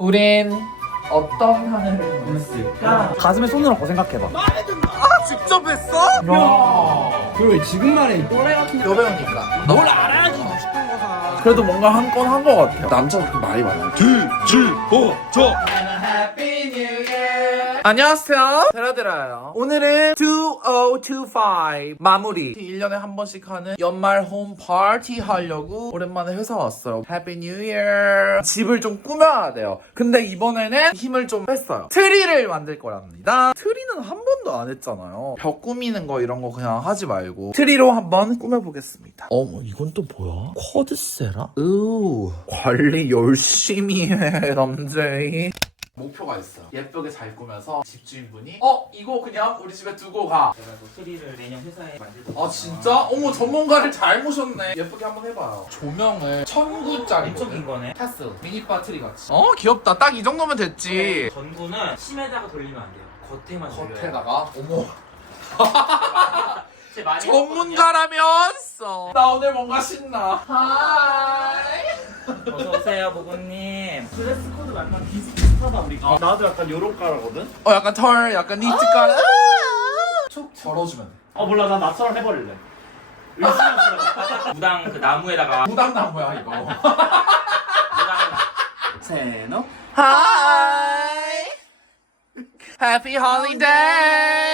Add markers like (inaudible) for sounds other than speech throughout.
우린 어떤 하늘을 보냈을까? 가슴에 손을 얹고 생각해봐. 직접 했어? 그리고 지금 말해 또래 같은 여배우니까. 뭘 알아야지. 그래도 뭔가 한 건한것 같아요. 남자가 그렇게 말이 많아요. 뒤집어져. 안녕하세요. 데라데라요. 오늘은 2025 마무리. 1년에 한 번씩 하는 연말 홈 파티 하려고 오랜만에 회사 왔어요. 해피 뉴 이어. 집을 좀 꾸며야 돼요. 근데 이번에는 힘을 좀 뺐어요. 트리를 만들 거랍니다. 트리는 한 번도 안 했잖아요. 벽 꾸미는 거 이런 거 그냥 하지 말고 트리로 한번 꾸며보겠습니다. 어머 이건 또 뭐야? 쿼드세라? 으 관리 열심히 해 (laughs) 남자이. 목표가 있어요. 예쁘게 잘 꾸며서 집주인분이 어 이거 그냥 우리 집에 두고 가. 제가 또 트리를 내년 회사에 만들고 아 진짜? 어머 전문가를 잘 모셨네. 예쁘게 한번 해봐요. 조명을 1009짜리 엄청 긴 거네 타스 미니 바 트리 같이. 어 귀엽다. 딱 이 정도면 됐지. 전구는 심에다가 돌리면 안 돼요 겉에만 돌려요 겉에다가 어머 (laughs) 제 많이 전문가라면서. 나 오늘 뭔가 신나. 하이. 했거든요. 어서 오세요 보고님 드레스 코드 약간 비슷 비슷하다 우리가 나도 약간 요런 깔거든. 어 약간 털 약간 니트 깔. 툭 절어주면 돼. 어 몰라 나 나처럼 해버릴래. (laughs) 무당 그 나무에다가 무당 나무야 이거. 무당 (laughs) 세노. 하이. 해피 홀리데이.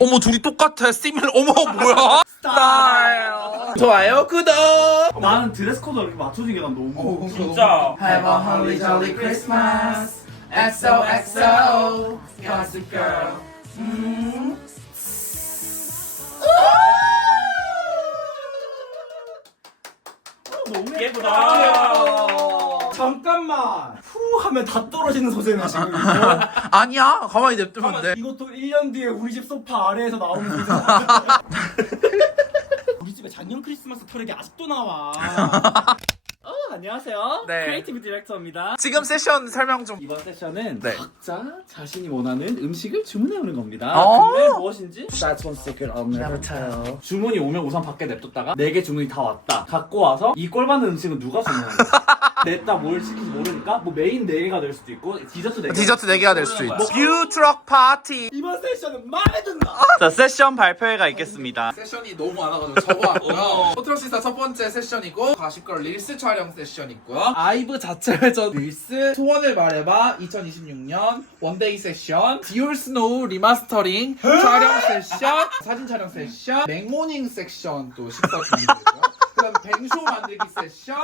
어머 둘이 똑같아. 시밀 어머 뭐야? 스타일. 좋아요 구독. 나는 드레스 코드 이렇게 맞춰진 게 난 너무. 진짜. Have a holly jolly Christmas. XOXO Gossip Girl. 너무 예쁘다. 잠깐만. 후 하면 다 떨어지는 소재네 지금. 이거. (laughs) 아니야 가만히 냅두면 돼 이것도 1년 뒤에 우리 집 소파 아래에서 나오는 소재. (laughs) 우리 집에 작년 크리스마스 터렉이 아직도 나와. (laughs) 어, 안녕하세요. 네. 크리에이티브 디렉터입니다. 지금 세션 설명 좀 이번 세션은 네. 각자 자신이 원하는 음식을 주문해 오는 겁니다. 어? 근데 무엇인지 That's one secret I'll never tell. 주문이 오면 우선 밖에 냅뒀다가 네 개 주문이 다 왔다. 갖고 와서 이 꼴받는 음식은 누가 주문하는 거야? 냈다 뭘 시킬지 모르니까 뭐 메인 네 개가 될 수도 있고 디저트 네 개. 디저트 4개가 될 수도 있고 뷰 트럭 파티 이번 세션은 마음에 든다. 자, 세션 발표회가 있겠습니다. 세션이 너무 많아가지고 적어왔고요 (laughs) 포트럭시사 첫 번째 세션이고 가십걸 릴스 촬영 세션 있고요 아이브 자체 회전 릴스 소원을 말해봐 2026년 원데이 세션 디올 스노우 리마스터링 촬영 세션 사진 촬영 세션 맥모닝 세션 또 식사 준비되고요 그다음 뱅쇼 만들기 세션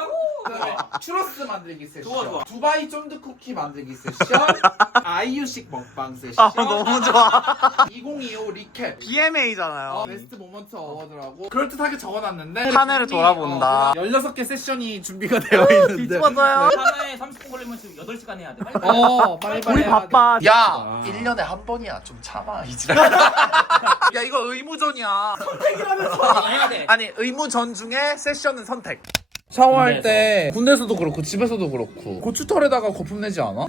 그다음에 추러스 만들기 세션 좋아, 좋아. 두바이 쫀드 쿠키 만들기 세션 (laughs) 아이유식 먹방 세션 아, 너무 좋아. 2025 리캡 BMA잖아요. 어, 베스트 모먼트 어워드라고 그럴듯하게 적어놨는데 한 해를 돌아본다. 16개 세션이 준비가 되어 있는데 맞아요. 하나에 30분 걸리면 지금 8시간 해야 돼 빨리 빨리. 어 빨리빨리 우리 해야 바빠. 돼. 야 1년에 한 번이야 좀 참아 이지랄 (laughs) (laughs) 야 이거 의무전이야. 해야 돼. 아니 의무전 중에 세션은 선택. 샤워할 때 군대에서도 그렇고 집에서도 그렇고 고추털에다가 거품 내지 않아?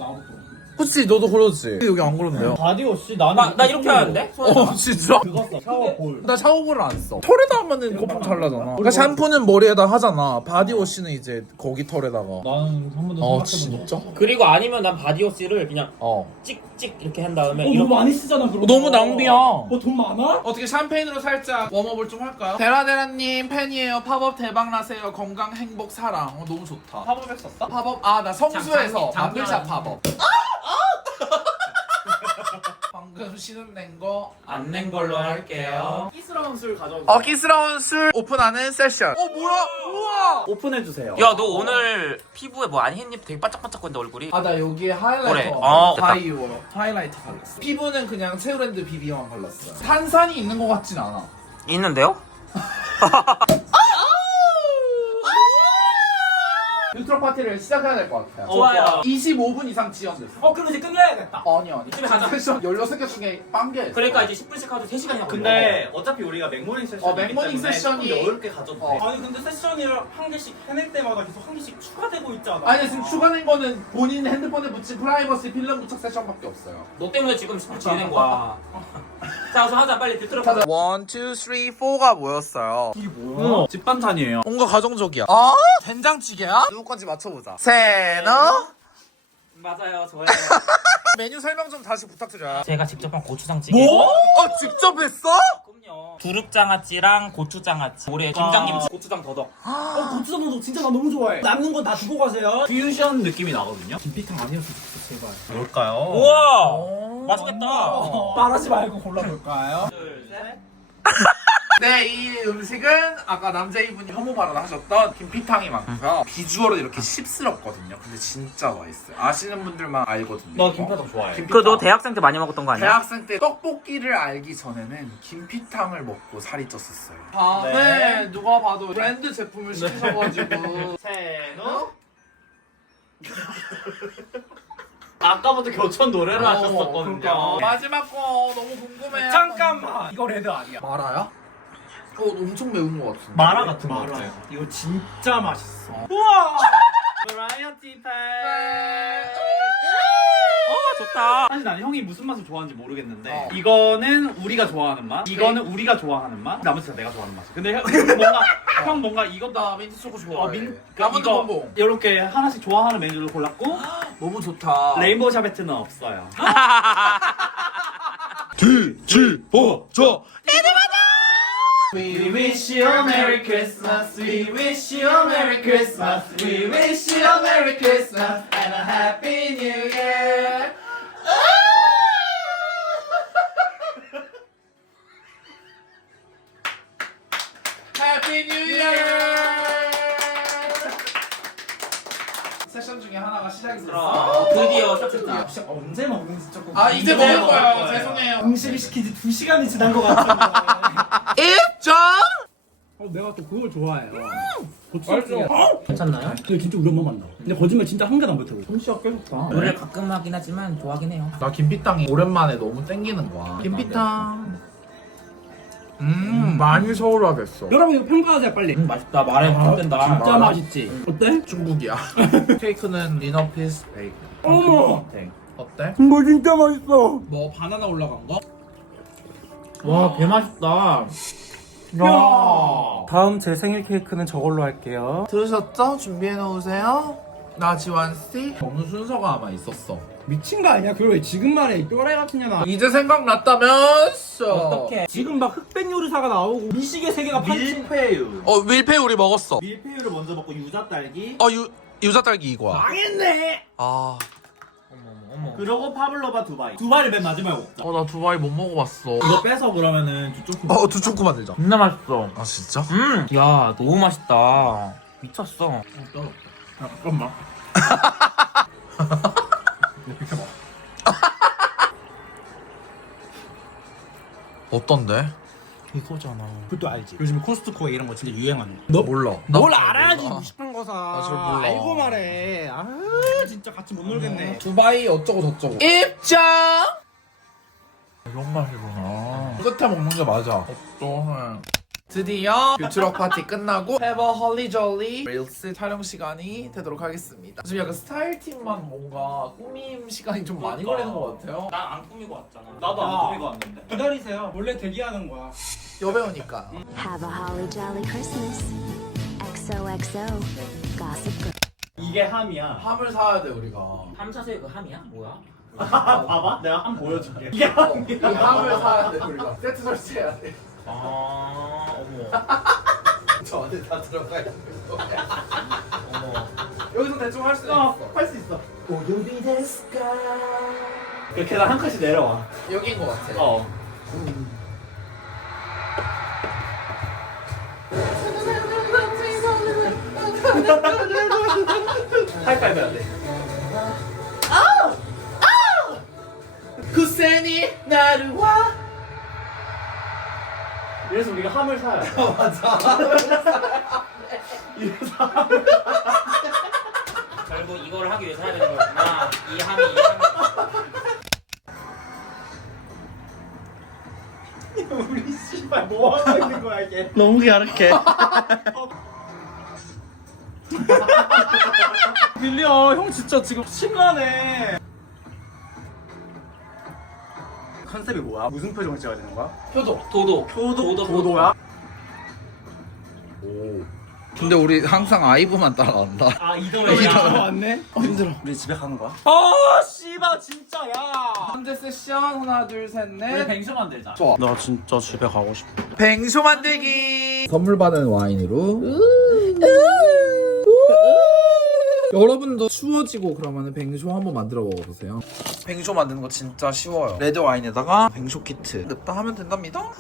그치 너도 그러지 여기 안 그런데요 바디워시 나는 나, 나 이렇게 하는데? 어 진짜? 그거 써. 샤워 볼. 나 샤워볼을 안 써. 털에다 하면은 거품 잘 나잖아. 그러니까 샴푸는 머리에다 하잖아. 바디워시는 이제 거기 털에다가. 나는 한 번도 어 생각해본 적 진짜? 그리고 아니면 난 바디워시를 그냥 어. 찍찍 이렇게 한 다음에 어, 이렇게 너무 많이 쓰잖아 그런 거. 너무 낭비야. 어, 돈 많아? 어떻게 샴페인으로 살짝 웜업을 좀 할까요? 데라데라님 팬이에요. 팝업 대박 나세요. 건강 행복 사랑. 어, 너무 좋다. 팝업 했었어? 팝업 아 나 성수에서 장- 장- 만글샷 장난. 팝업. (laughs) 방금 신음낸 거 안 낸 걸로 할게요 끼스러운 술 가져오세요. 어 키스러운 술 오픈하는 세션. 어 뭐야? 우와. 오픈해 주세요. 야 너 오늘 피부에 뭐 안 했니? 되게 바짝바짝거린다 얼굴이 아 나 여기에 하이라이터 그래. 어, 됐다. 바이오 하이라이터 발랐어 피부는 그냥 체브랜드 비비만 발랐어요 탄산이 있는 것 같진 않아 있는데요? (laughs) 뉴트럴 파티를 시작해야 될 것 같아요 좋아요 25분 이상 지연됐어 어, 그럼 이제 끝내야겠다. 아니 아니 집에 가자. 세션 16개 중에 빵개 그러니까 이제 10분씩 하도 3시간이나 근데 어차피 우리가 맥모닝 세션 어, 맥모닝 세션이- 어렵게 가져도 어. 돼. 아니 근데 세션이랑 한 개씩 해낼 때마다 계속 한 개씩 추가되고 있잖아. 아니 지금 추가된 거는 본인 핸드폰에 붙인 프라이버시 필름 부착 세션밖에 없어요 너 때문에 지금 10분 진행된 거야 (laughs) 자 어서 하자 빨리 들어 1, 2, 3, 4가 뭐였어요? 이게 뭐야? 집 반찬이에요. 뭔가 가정적이야 아? 된장찌개야? 누구 건지 맞춰보자 세너 맞아요, 저예요. (laughs) 메뉴 설명 좀 다시 부탁드려요. 제가 직접 한 고추장찌개. 뭐? 어 직접 했어? 그럼요. 두릅장아찌랑 고추장아찌. 올해 김장님 고추장 더덕. 어 고추장도 진짜 나 너무 좋아해. 남는 건다 두고 가세요. 퓨전 느낌이 나거든요. 김피탕 아니었으면 좋겠어 제발. 뭘까요? 우와! 맛있겠다. 말하지 말고 골라볼까요? 둘, 셋. 네, 이 음식은 아까 남자이분이 혐오 발언 하셨던 김피탕이 많고요. 비주얼은 이렇게 씹스럽거든요. 근데 진짜 맛있어요. 아시는 분들만 알거든요. 나 김피탕 좋아해. 김피탕. 그거 너 대학생 때 많이 먹었던 거 아니야? 대학생 때 떡볶이를 알기 전에는 김피탕을 먹고 살이 쪘었어요. 밤에 네. 누가 봐도 브랜드 제품을 시키셔가지고 (laughs) 세노. (laughs) 아까부터 교촌 노래를 어, 하셨었거든요. 그러니까. 마지막 거 너무 궁금해요. 잠깐만. 이거 레드 아니야. 마라야? 어, 엄청 매운 것 같은데. 마라 같은 거 같아요. 이거 진짜 맛있어. 우와. (laughs) 브라이어티 팩. 어, 좋다. 사실 난 형이 무슨 맛을 좋아하는지 모르겠는데 어. 이거는 우리가 좋아하는 맛, 이거는 우리가 좋아하는 맛, 나머지가 내가 좋아하는 맛. 근데 형, 형 뭔가 (laughs) 형 뭔가 이것도 나 민트 초코 좋아해. 어, 민, 아몬드 이거 봉봉. 이렇게 하나씩 좋아하는 메뉴를 골랐고 (gasps) 너무 좋다. 레인보우 샤베트는 없어요. (laughs) 뒤집어져. We wish you a Merry Christmas. We wish you a Merry Christmas. We wish you a Merry Christmas and a Happy New Year. 세션 중에 하나가 시작이 됐어. 드디어 시작했다. 언제 먹는지 조금. 아 이제 궁금해요. 먹을 거예요. 죄송해요. 음식을 시키지 2 시간이 지난 것 같은데. 입장. 어, 내가 또 그걸 좋아해요. 맛있어. 괜찮나요? 근데 진짜 우리 엄마 만나. 근데 거짓말 진짜 한 개도 안 뱉어. 솜씨가 꽤 좋다. 노래를 가끔 하긴 하지만 좋아하긴 해요. 나 김피탕이 오랜만에 너무 땡기는 거야. 김피탕. 음 많이 서울화 됐어. 여러분 이거 평가하세요 빨리. 음, 맛있다. 말해 못 된다. 진짜 알아? 맛있지. 어때? 중국이야. (laughs) 케이크는 리너피스 베이컨. 어머. 어때? 이거 진짜 맛있어. 뭐 바나나 올라간 거? 와, 개 맛있다. 야. 다음 제 생일 케이크는 저걸로 할게요. 들으셨죠? 준비해 놓으세요. 나 지완 씨 어느 순서가 아마 있었어. 미친 거 아니야? 그걸 왜 지금 말해? 또라이 같은 년아. 이제 생각났다면서. 어떡해. 지금 막 흑백 요리사가 나오고 미식의 세계가 판치. 밀푀유. 어 밀푀 우리 먹었어. 밀푀유를 먼저 먹고 유자 딸기. 어 유, 유자 딸기 이거야. 망했네. 아. 어머. 그리고 파블로바 두바이. 두바이를 맨 마지막에 먹자. 어나 두바이 못 먹어봤어. 이거 빼서 그러면은 두쪽 어 두 초코 만들자. 존나 맛있어. 아 진짜? 음. 야, 너무 맛있다. 미쳤어. 잠깐만. (laughs) (laughs) 어떤데? 이거잖아. 그것도 알지. 요즘 코스트코에 이런 거 진짜 유행하는 거. 몰라. 뭘나잘 알아야지 몰라. 무식한 거사. 아, 잘 몰라. 알고 말해. 아 진짜 같이 못 놀겠네. 두바이 어쩌고 저쩌고. 입장. 이런 맛이구나. 끝에 먹는 게 맞아. 어떠해. 드디어 뷰트럭 파티 끝나고 Have a Holly Jolly 릴스 촬영 시간이 되도록 하겠습니다. 지금 약간 스타일 팀만 뭔가 꾸밈 시간이 좀 많이 걸리는 것 같아요. 난 안 꾸미고 왔잖아. 나도 안 꾸미고 왔는데. 기다리세요. 원래 대기하는 거야. 여배우니까. Have a holly jolly Christmas. XOXO. Gossip Girl. 이게 함이야. 함을 사야 돼 우리가. 함샷의 그 함이야? 뭐야? (laughs) 봐봐, 내가 함 보여줄게. 이게 어, 이 함을 사야 돼 우리가. 세트 설치해야 돼. 아. 저 안에 다 들어가 있는 거야. 어머. 여기서 대충 할 수 있어. 어, 할수 있어. 그 계단 한 칸씩 내려와. 여기인 것 같아. 어. 하이파이브 해야 돼. 구세니 나를 와. 이래서 우리가 함을 사요. (laughs) (laughs) 결국 이걸 하기 위해서 해야 되는 거구나. 이 함이, 이 함이. (laughs) 우리 씨발 뭐 하고 있는 거야 이게. 너무 야릇해. 빌려 형 진짜 지금 심란해. 컨셉이 뭐야? 무슨 표정을 찍어야 되는 거야? 표정. 도도. 도도 도도. 도도야? 오. 근데 우리 항상 아이브만 따라간다. 아 이도래야. 왔네? 힘들어. 우리 집에 가는 거야? 아 씨발 진짜 야. 현재 세션 하나 둘 셋 우리 넷. 뱅쇼 만들자. 좋아. 나 진짜 집에 가고 싶어. 뱅쇼 만들기. 선물 받은 와인으로. 여러분도 추워지고 그러면 뱅쇼 한번 만들어 먹어보세요. 뱅쇼 만드는 거 진짜 쉬워요. 레드 와인에다가 뱅쇼 키트 넣다 하면 된답니다.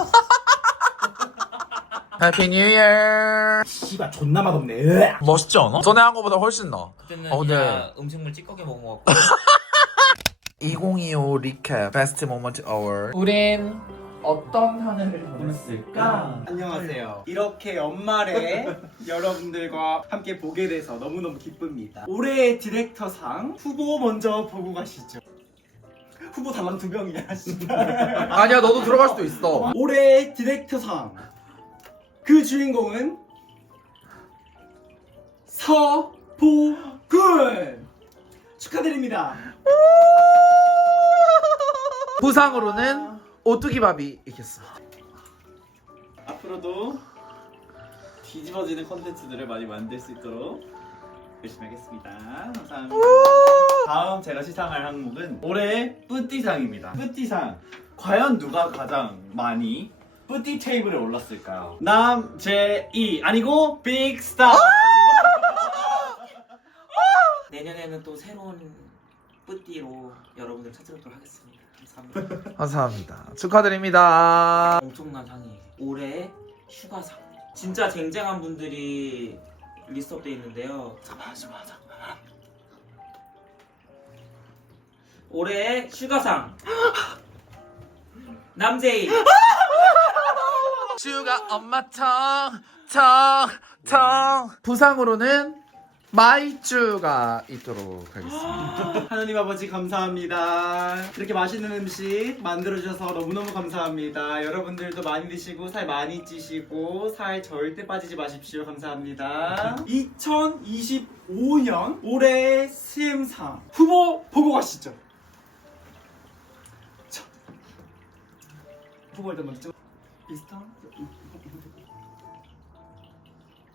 해피 뉴 이어. 씨발 존나 맛없네. 으악. 멋있지 않아? 전에 한 거보다 훨씬 나. 그때는 어, 그냥 음식물 찌꺼기 먹어갖고. 2025 (laughs) 리캡 베스트 모먼트 어워. 우린 어떤 한 해를 보냈을까? 안녕하세요. 이렇게 연말에 (laughs) 여러분들과 함께 보게 돼서 너무너무 기쁩니다. 올해의 디렉터상 후보 먼저 보고 가시죠. 후보 달랑 두 명이야, 진짜. (laughs) 아니야 너도 들어갈 수도 있어. 올해의 디렉터상 그 주인공은 서보군 축하드립니다. 부상으로는 오뚜기밥이 있겠습니다. 앞으로도 뒤집어지는 컨텐츠들을 많이 만들 수 있도록 열심히 하겠습니다. 감사합니다. 다음 제가 시상할 항목은 올해의 뿌띠상입니다. 뿌띠상. 과연 누가 가장 많이 뿌띠 테이블에 올랐을까요? 남, 제, 이 아니고 빅스타. (laughs) 내년에는 또 새로운 뿌띠로 여러분들 찾아뵙도록 하겠습니다. 감사합니다. (laughs) 감사합니다. 축하드립니다. 엄청난 상이 올해 휴가상. 진짜 쟁쟁한 분들이 리스트업돼 있는데요. 잠깐만, 잠깐만, 잠깐만. 올해의 휴가상. (gasps) 남재희. (laughs) 슈가 엄마 텅텅텅 부상으로는 마이쭈가 있도록 하겠습니다. 하나님 아버지 감사합니다. 이렇게 맛있는 음식 만들어주셔서 너무너무 감사합니다. 여러분들도 많이 드시고 살 많이 찌시고 살 절대 빠지지 마십시오. 감사합니다. 2025년 올해 수임상 후보 보고 가시죠. 자, 후보 일단 먼저. 비슷한?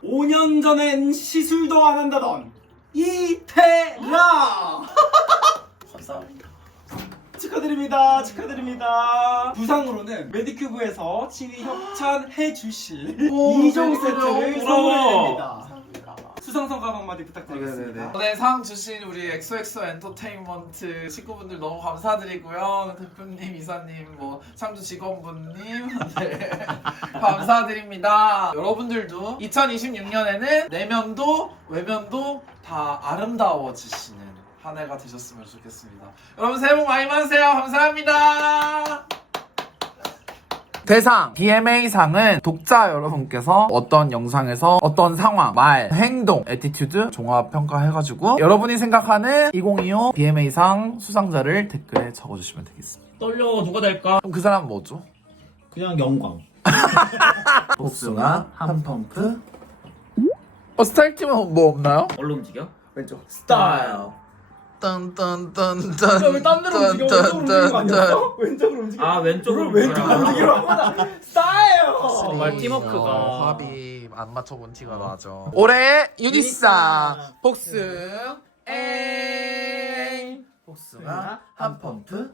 5년 전엔 시술도 안 한다던 이태라 (laughs) 감사합니다 축하드립니다 축하드립니다 부상으로는 메디큐브에서 치위 협찬해 주실 오, 2종 그래요? 세트를 우와. 선물해드립니다 수상소감 한마디 부탁드리겠습니다 네, 상 주신 우리 엑소엑소 엔터테인먼트 식구분들 너무 감사드리고요. 대표님, 이사님, 뭐 상주 직원분님, (laughs) 네, 감사드립니다. 여러분들도 2026년에는 내면도 외면도 다 아름다워지시는 한 해가 되셨으면 좋겠습니다. 여러분 새해 복 많이 받으세요. 감사합니다. 대상 BMA상은 독자 여러분께서 어떤 영상에서 어떤 상황, 말, 행동, 에티튜드 종합 평가해가지고 여러분이 생각하는 2025 BMA상 수상자를 댓글에 적어주시면 되겠습니다. 떨려 누가 될까? 그럼 그 사람은 뭐죠? 그냥 영광. (laughs) 복숭아 한 펌프. 어 스타일 팀은 뭐 없나요? 얼른 움직여. 왼쪽 스타일. 딴딴딴딴. 왜딴 데로 움직여 왼쪽으로 움직이는 거 아니었어? 왼쪽으로 움직여 아 왼쪽으로 왼쪽으로 움직이라고 하나 싸요 정말 팀워크가. 어, 합이 안 맞춰본 티가 나죠. 올해 유니상 복숭 엥 복숭아 한 펌프.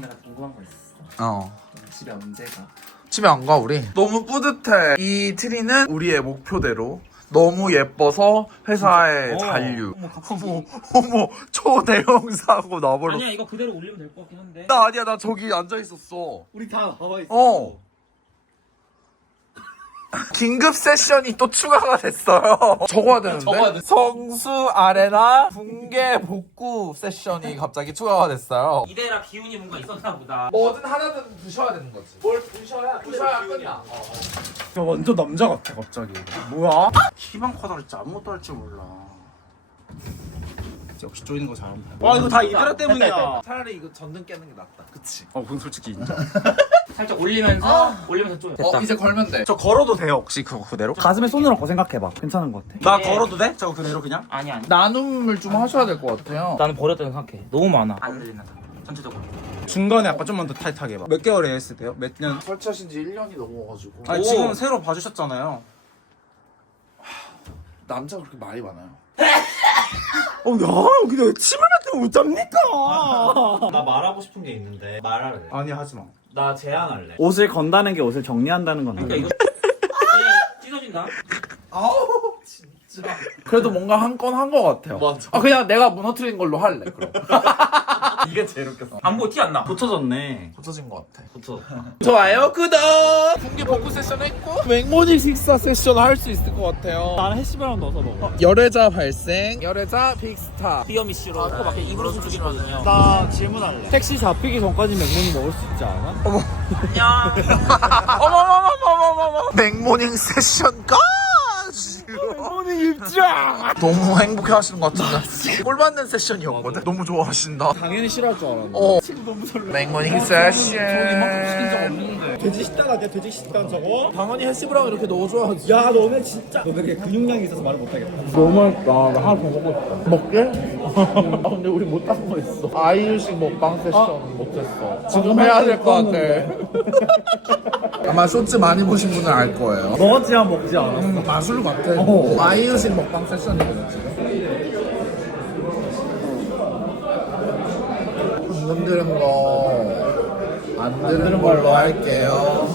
내가 궁금한 거 있어 어. 집에 언제 가? 집에 안 가 우리. 너무 뿌듯해. 이 트리는 우리의 목표대로. 너무 예뻐서 회사에 어. 잔류. 어머, 어머, 초대형 사고 나버렸어. 아니야 이거 그대로 올리면 될 것 같긴 한데. 나 아니야, 나 저기 앉아 있었어. 우리 다 나와 있어 어. 긴급 세션이 또 추가가 됐어요. (laughs) 적어야 되는데. 적어야 돼. 성수 아레나 붕괴 복구 세션이 갑자기 추가가 됐어요. 이대라 기운이 뭔가 있었나 보다. 뭐든 하나든 부셔야 되는 거지. 뭘 부셔야 부셔야 끝나. 저 완전 남자 같아 갑자기. 뭐야? 키만 커다 그랬지 아무것도 할 줄 몰라. 역시 쪼이는 거 잘한다. 와 이거 다 이들아 때문이야. 차라리 이거 전등 깨는 게 낫다. 그치? 어 그건 솔직히 인정. (laughs) 살짝 올리면서 올리면서 좀 됐다. 어 이제 걸면 돼. 저 걸어도 돼요 혹시 그거 그대로? 가슴에 손을 얹고 생각해봐. 괜찮은 것 같아. 나 걸어도 돼? 저거 그대로 그냥? 아니 아니. 나눔을 좀 하셔야 될 것 같아요. 나는 버렸다고 생각해. 너무 많아. 안 들리는 전체적으로. 중간에 아까 좀만 더 타이트하게 해봐. 몇 개월에 했을 때요? 몇 년? 설치하신 지 1년이 넘어가지고. 아니 지금 새로 봐주셨잖아요. 남자가 그렇게 말이 많아요. (laughs) 어, 야, 근데 왜 침을 뱉으면 어쩝니까? 나 말하고 싶은 게 있는데 말할래. 아니, 하지 마. 나 제안할래. 옷을 건다는 게 옷을 정리한다는 건 그러니까 아니야. 이거 네, 찢어진다. 그래도 뭔가 한 건한것 같아요. 맞아. 아 그냥 내가 무너뜨린 걸로 할래. 그럼. (laughs) 이게 제일 웃겼어. 안 보고 티 안 나. 붙여졌네. 고쳐진 것 같아. 붙여졌다. (laughs) 좋아요, 구독! 분기 복구 세션 했고 맹모닝 식사 세션 할 수 있을 것 같아요. 나는 해시바람 넣어서 먹어. 열애자 발생, 열애자 빅스타. 비어 미씨로 그거 막 입으로 숨죽이거든요. 나 질문할래. 택시 잡히기 전까지 맥문이 먹을 수 있지 않아? 안녕. (laughs) 어머머머머머머머. 맹모닝 세션까 입장. 너무 행복해 하시는 것 같은데. 꼴 받는 세션이었거든. 너무 좋아하신다. 당연히 싫어할 줄 알았는데. 어. 지금 너무 설레. 맹모닝 세션. 이만큼 시킨 적 없는데. 돼지 식단 아니야, 돼지 식단 저거? 당연히 헬스브랑 이렇게 넣어 줘야지. 야, 너네 진짜. 너네 그게 근육량이 있어서 말을 못하겠다. 너무 맛있다. 나 하나 더 먹고 싶다. 먹게? 아, 근데 우리 못한 거 있어. 아이유식 먹방 세션 못했어. 지금 해야 될 것 같아. (laughs) 아마 쇼츠 많이 보신 분은 알 거예요. 먹었지만 먹지 않았어. 음, 마술 같아. 아이유식 먹방 세션이거든, 지금. 방금 들은 거, 안 들은 걸로 할게요.